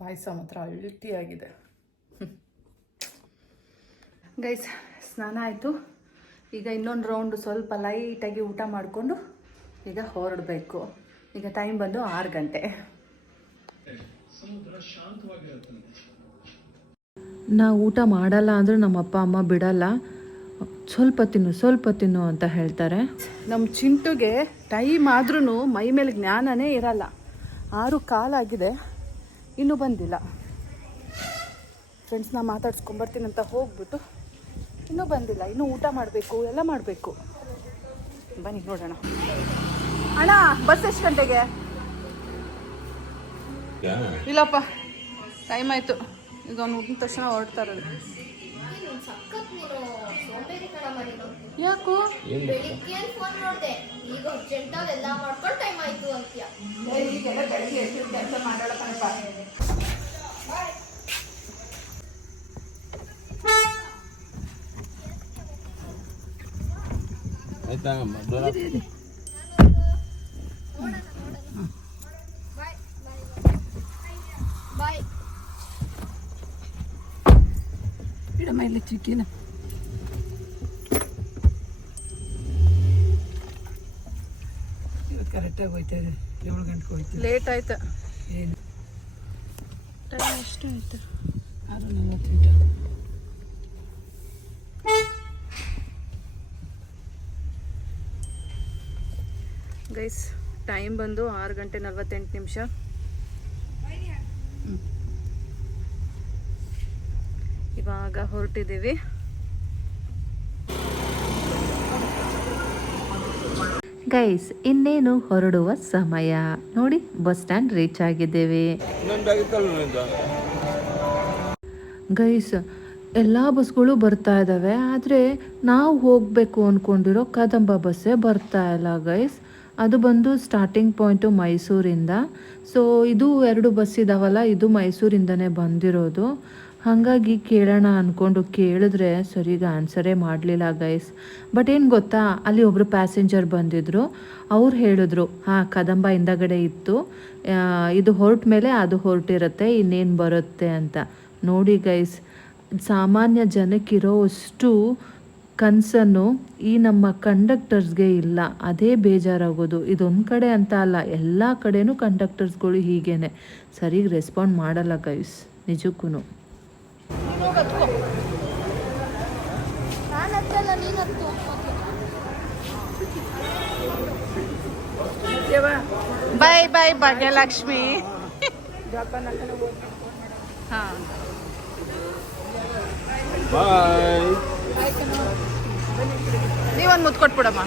ಪಾಯಸ ಮಾತ್ರ ಅಳ್ತಿಯಾಗಿದೆ. ಗೈಸ್ ಸ್ನಾನ ಆಯಿತು. ಈಗ ಇನ್ನೊಂದು ರೌಂಡು ಸ್ವಲ್ಪ ಲೈಟಾಗಿ ಊಟ ಮಾಡಿಕೊಂಡು ಈಗ ಹೊರಡಬೇಕು. ಈಗ ಟೈಮ್ ಬಂದು 6 ಗಂಟೆ. ನಾವು ಊಟ ಮಾಡಲ್ಲ ಅಂದರೆ ನಮ್ಮ ಅಪ್ಪ ಅಮ್ಮ ಬಿಡಲ್ಲ. ಸ್ವಲ್ಪ ತಿನ್ನು ಅಂತ ಹೇಳ್ತಾರೆ. ನಮ್ಮ ಚಿಂಟುಗೆ ಟೈಮ್ ಆದ್ರೂ ಮೈ ಮೇಲೆ ಜ್ಞಾನನೇ ಇರಲ್ಲ. 6:15 ಆಗಿದೆ, ಇನ್ನೂ ಬಂದಿಲ್ಲ. ಫ್ರೆಂಡ್ಸ್ನ ಮಾತಾಡ್ಸ್ಕೊಂಬರ್ತೀನಿ ಅಂತ ಹೋಗ್ಬಿಟ್ಟು ಇನ್ನೂ ಬಂದಿಲ್ಲ. ಇನ್ನೂ ಊಟ ಮಾಡಬೇಕು, ಎಲ್ಲ ಮಾಡಬೇಕು. ಬನ್ನಿ ನೋಡೋಣ. ಅಣ್ಣ ಬಸ್ ಎಷ್ಟು ಗಂಟೆಗೆ? ಇಲ್ಲಪ್ಪ, ಟೈಮ್ ಆಯಿತು. ಈಗ ಅವ್ನು ಊಟಿನ ತಕ್ಷಣ ಹೊರಡ್ತಾ ಇರೋದು. ನೀನು ಸಖತ್ ನೀನು ಸೋಂಬೇರಿ ಕಣಮ್ಮ ನೀನು. ಯಾಕೋ ಬೆಳಿಗ್ಗೆ ಫೋನ್ ನೋಡ್ದೆ, ಈಗ ಅರ್ಜೆಂಟಾಗಿ ಎಲ್ಲ ಮಾಡ್ಕೊಂಡು ಟೈಮ್ ಆಯ್ತು ಅಂತೀಯ. ಈಗೆಲ್ಲ ಬೆಳಗ್ಗೆ ಎಷ್ಟು ಕೆಲಸ ಮಾಡೋಣ ಕಣಪ್ಪ. ಆಯ್ತಾ ಬಾಯ್. ಇಡಮ್ಮ ಇಲ್ಲಿ ಚಿಕ್ಕಿನ. ಕರೆಕ್ಟಾಗಿ ಹೋಯ್ತಾ ಇದೆ. 7 ಗಂಟೆಗೆ ಹೋಯ್ತು. ಲೇಟ್ ಆಯ್ತು. ಏನು ಟೈಮ್ ಎಷ್ಟು ಆಯ್ತು? 6:48. ಗೈಸ್ ಟೈಮ್ ಬಂದು 6:48. ಇವಾಗ ಹೊರಟಿದ್ದೀವಿ. ಗೈಸ್ ಇನ್ನೇನು ಹೊರಡುವ ಸಮಯ. ನೋಡಿ ಬಸ್ ಸ್ಟ್ಯಾಂಡ್ ರೀಚ್ ಆಗಿದ್ದೇವೆ. ಗೈಸ್ ಎಲ್ಲ ಬಸ್ಗಳು ಬರ್ತಾ ಇದ್ದಾವೆ, ಆದರೆ ನಾವು ಹೋಗಬೇಕು ಅಂದ್ಕೊಂಡಿರೋ ಕದಂಬ ಬಸ್ಸೇ ಬರ್ತಾ ಇಲ್ಲ ಗೈಸ್. ಅದು ಬಂದು ಸ್ಟಾರ್ಟಿಂಗ್ ಪಾಯಿಂಟು ಮೈಸೂರಿಂದ. ಸೊ ಇದು 2 ಬಸ್ ಇದಾವಲ್ಲ, ಇದು ಮೈಸೂರಿಂದನೇ ಬಂದಿರೋದು. ಹಾಗಾಗಿ ಕೇಳೋಣ ಅಂದ್ಕೊಂಡು ಕೇಳಿದ್ರೆ ಸರಿಗೆ ಆನ್ಸರೇ ಮಾಡಲಿಲ್ಲ ಗೈಸ್. ಬಟ್ ಏನು ಗೊತ್ತಾ, ಅಲ್ಲಿ ಒಬ್ಬರು ಪ್ಯಾಸೆಂಜರ್ ಬಂದಿದ್ದರು. ಅವ್ರು ಹೇಳಿದ್ರು, ಹಾಂ ಕದಂಬ ಹಿಂದಗಡೆ ಇತ್ತು, ಇದು ಹೊರಟ ಮೇಲೆ ಅದು ಹೊರಟಿರುತ್ತೆ, ಇನ್ನೇನು ಬರುತ್ತೆ ಅಂತ. ನೋಡಿ ಗೈಸ್, ಸಾಮಾನ್ಯ ಜನಕ್ಕಿರೋ ಅಷ್ಟು ಕನಸನ್ನು ಈ ನಮ್ಮ ಕಂಡಕ್ಟರ್ಸ್ಗೆ ಇಲ್ಲ. ಅದೇ ಬೇಜಾರಾಗೋದು. ಇದೊಂದು ಕಡೆ ಅಂತ ಅಲ್ಲ, ಎಲ್ಲ ಕಡೆನೂ ಕಂಡಕ್ಟರ್ಸ್ಗಳು ಹೀಗೇನೆ, ಸರಿಗೆ ರೆಸ್ಪಾಂಡ್ ಮಾಡಲ್ಲ ಗೈಸ್, ನಿಜಕ್ಕೂ. ನಾನು ಹತ್ತಲ್ಲ, ನೀನು ಹತ್ತು. ಬಾಯ್ ಬಾಯ್ ಭಾಗ್ಯಲಕ್ಷ್ಮಿ. ಹಾಂ ಬಾಯ್. ನೀವೊಂದು ಮುತ್ತು ಕೊಟ್ಬಿಡಮ್ಮ.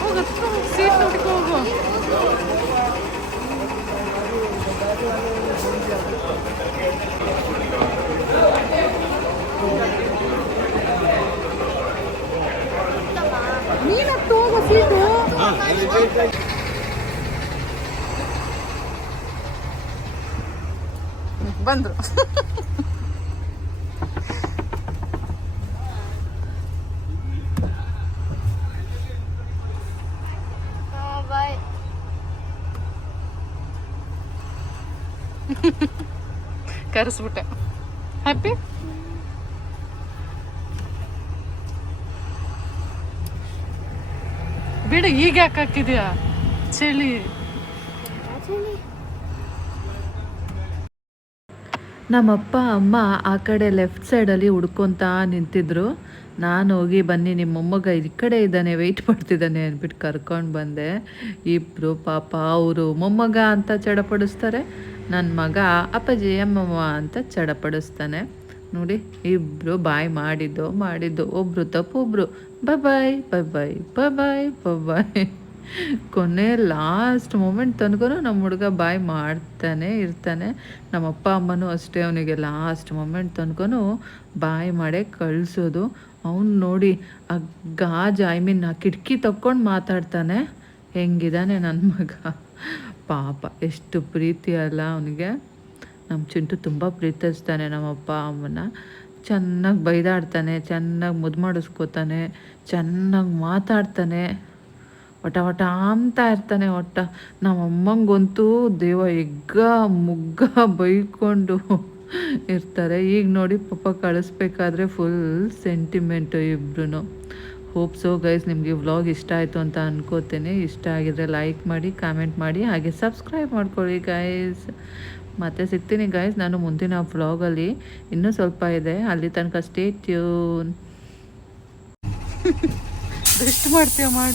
ಹೋಗು ಸೀಟ್ ನೋಡ್ಕೊ ಹೋಗು. ನೀನತ್ತು ಹೋಗು ಸೀಟು. ಬಂದ್ರು. ಬಾಯ್. ಕರೆಸ್ಬಿಟ್ಟೆ. ಹ್ಯಾಪಿ? ಬಿಡು, ಈಗ ಯಾಕೆ ಹಾಕಿದ್ಯಾ ಚಳಿ? ನಮ್ಮಪ್ಪ ಅಮ್ಮ ಆ ಕಡೆ ಲೆಫ್ಟ್ ಸೈಡಲ್ಲಿ ಹುಡ್ಕೊತಾ ನಿಂತಿದ್ರು. ನಾನು ಹೋಗಿ ಬನ್ನಿ ನಿಮ್ಮ ಮೊಮ್ಮಗ ಈ ಕಡೆ ಇದ್ದಾನೆ, ವೆಯ್ಟ್ ಮಾಡ್ತಿದ್ದಾನೆ ಅಂದ್ಬಿಟ್ಟು ಕರ್ಕೊಂಡು ಬಂದೆ. ಇಬ್ಬರು ಪಾಪ ಅವರು ಮೊಮ್ಮಗ ಅಂತ ಚಡಪಡಿಸ್ತಾರೆ, ನನ್ನ ಮಗ ಅಪ್ಪಾಜಿ ಅಮ್ಮಮ್ಮ ಅಂತ ಚಡಪಡಿಸ್ತಾನೆ. ನೋಡಿ ಇಬ್ಬರು ಬಾಯ್ ಮಾಡಿದ್ದು ಒಬ್ಬರು ತಪ್ಪು ಒಬ್ಬರು ಬಾಯ್ ಬಾಯ್ ಬಾಯ್ ಬಾಯ್ ಬಾಯ್ ಬಾಯ್ ಬಾಯ್. ಕೊನೆ ಲಾಸ್ಟ್ ಮೂಮೆಂಟ್ ತನಕ ನಮ್ಮ ಹುಡುಗ ಬಾಯ್ ಮಾಡ್ತಾನೆ ಇರ್ತಾನೆ. ನಮ್ಮ ಅಪ್ಪ ಅಮ್ಮನೂ ಅಷ್ಟೇ, ಅವನಿಗೆ ಲಾಸ್ಟ್ ಮೂಮೆಂಟ್ ತನಕ ಬಾಯ್ ಮಾಡೇ ಕಳಿಸೋದು. ಅವ್ನು ನೋಡಿ ಆ ಗಾಜು ಆ ಕಿಟಕಿ ತಕ್ಕೊಂಡು ಮಾತಾಡ್ತಾನೆ. ಹೆಂಗಿದ್ದಾನೆ ನನ್ನ ಮಗ, ಪಾಪ ಎಷ್ಟು ಪ್ರೀತಿ ಅಲ್ಲ ಅವನಿಗೆ. ನಮ್ಮ ಚಿಂಟು ತುಂಬ ಪ್ರೀತಿಸ್ತಾನೆ ನಮ್ಮಪ್ಪ ಅಮ್ಮನ. ಚೆನ್ನಾಗಿ ಬೈದಾಡ್ತಾನೆ, ಚೆನ್ನಾಗಿ ಮುದ್ದು ಮಾಡಿಸ್ಕೋತಾನೆ, ಚೆನ್ನಾಗಿ ಮಾತಾಡ್ತಾನೆ, ವಟ ಅಂತ ಇರ್ತಾನೆ. ನಮ್ಮಮ್ಮಂಗಂತೂ ದೇವ ಮುಗ್ಗ ಬೈಕೊಂಡು ಇರ್ತಾರೆ. ಈಗ ನೋಡಿ ಪಾಪ ಕಳಿಸ್ಬೇಕಾದ್ರೆ ಫುಲ್ ಸೆಂಟಿಮೆಂಟು ಇಬ್ರು. ಹೋಪ್ ಸೊ ಗೈಸ್ ನಿಮಗೆ ವ್ಲಾಗ್ ಇಷ್ಟ ಆಯಿತು ಅಂತ ಅನ್ಕೋತೀನಿ. ಇಷ್ಟ ಆಗಿದ್ರೆ ಲೈಕ್ ಮಾಡಿ, ಕಾಮೆಂಟ್ ಮಾಡಿ, ಹಾಗೆ ಸಬ್ಸ್ಕ್ರೈಬ್ ಮಾಡ್ಕೊಳ್ಳಿ ಗೈಸ್. ಮತ್ತೆ ಸಿಗ್ತೀನಿ ಗೈಸ್ ನಾನು ಮುಂದಿನ ವ್ಲಾಗಲ್ಲಿ. ಇನ್ನೂ ಸ್ವಲ್ಪ ಇದೆ, ಅಲ್ಲಿ ತನಕ ಸ್ಟೇ ಟ್ಯೂನ್. ಎಷ್ಟು ಮಾಡ್ತೀಯ ಮಾಡಿ.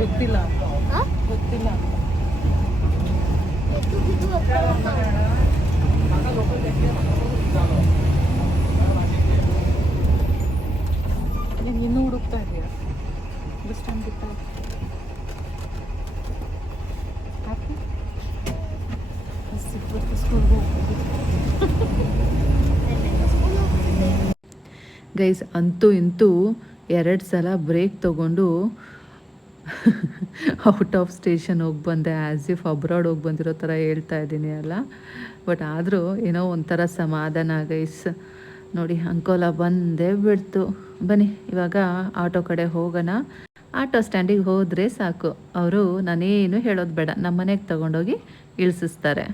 ಗೊತ್ತಿಲ್ಲ ಗೊತ್ತಿಲ್ಲ. ನೀನು ಇನ್ನೂ ಹುಡುಕ್ತಾ ಇದೆಯಾ? ಬಸ್ ಸ್ಟ್ಯಾಂಡ್ ಬಿಟ್ಟ ಸ್ಕೂಲ್ಗೆ ಹೋಗ್ಬೋದು. ಗೈಸ್ ಅಂತೂ ಇಂತೂ 2 ಸಲ ಬ್ರೇಕ್ ತೊಗೊಂಡು ಔಟ್ ಆಫ್ ಸ್ಟೇಷನ್ ಹೋಗಿ ಬಂದೆ. ಆ್ಯಸ್ ಇಫ್ ಅಬ್ರಾಡ್ ಹೋಗಿ ಬಂದಿರೋ ಥರ ಹೇಳ್ತಾ ಇದ್ದೀನಿ ಅಲ್ಲ. ಬಟ್ ಆದರೂ ಏನೋ ಒಂಥರ ಸಮಾಧಾನ ಗೈಸ್. ನೋಡಿ ಅಂಕೋಲ ಬಂದೇ ಬಿಡ್ತು. ಬನ್ನಿ ಇವಾಗ ಆಟೋ ಕಡೆ ಹೋಗೋಣ. ಆಟೋ ಸ್ಟ್ಯಾಂಡಿಗೆ ಹೋದರೆ ಸಾಕು, ಅವರು ನಾನೇನು ಹೇಳೋದು ಬೇಡ, ನಮ್ಮ ಮನೆಗೆ ತಗೊಂಡೋಗಿ ಇಳಿಸಿಸ್ತಾರೆ.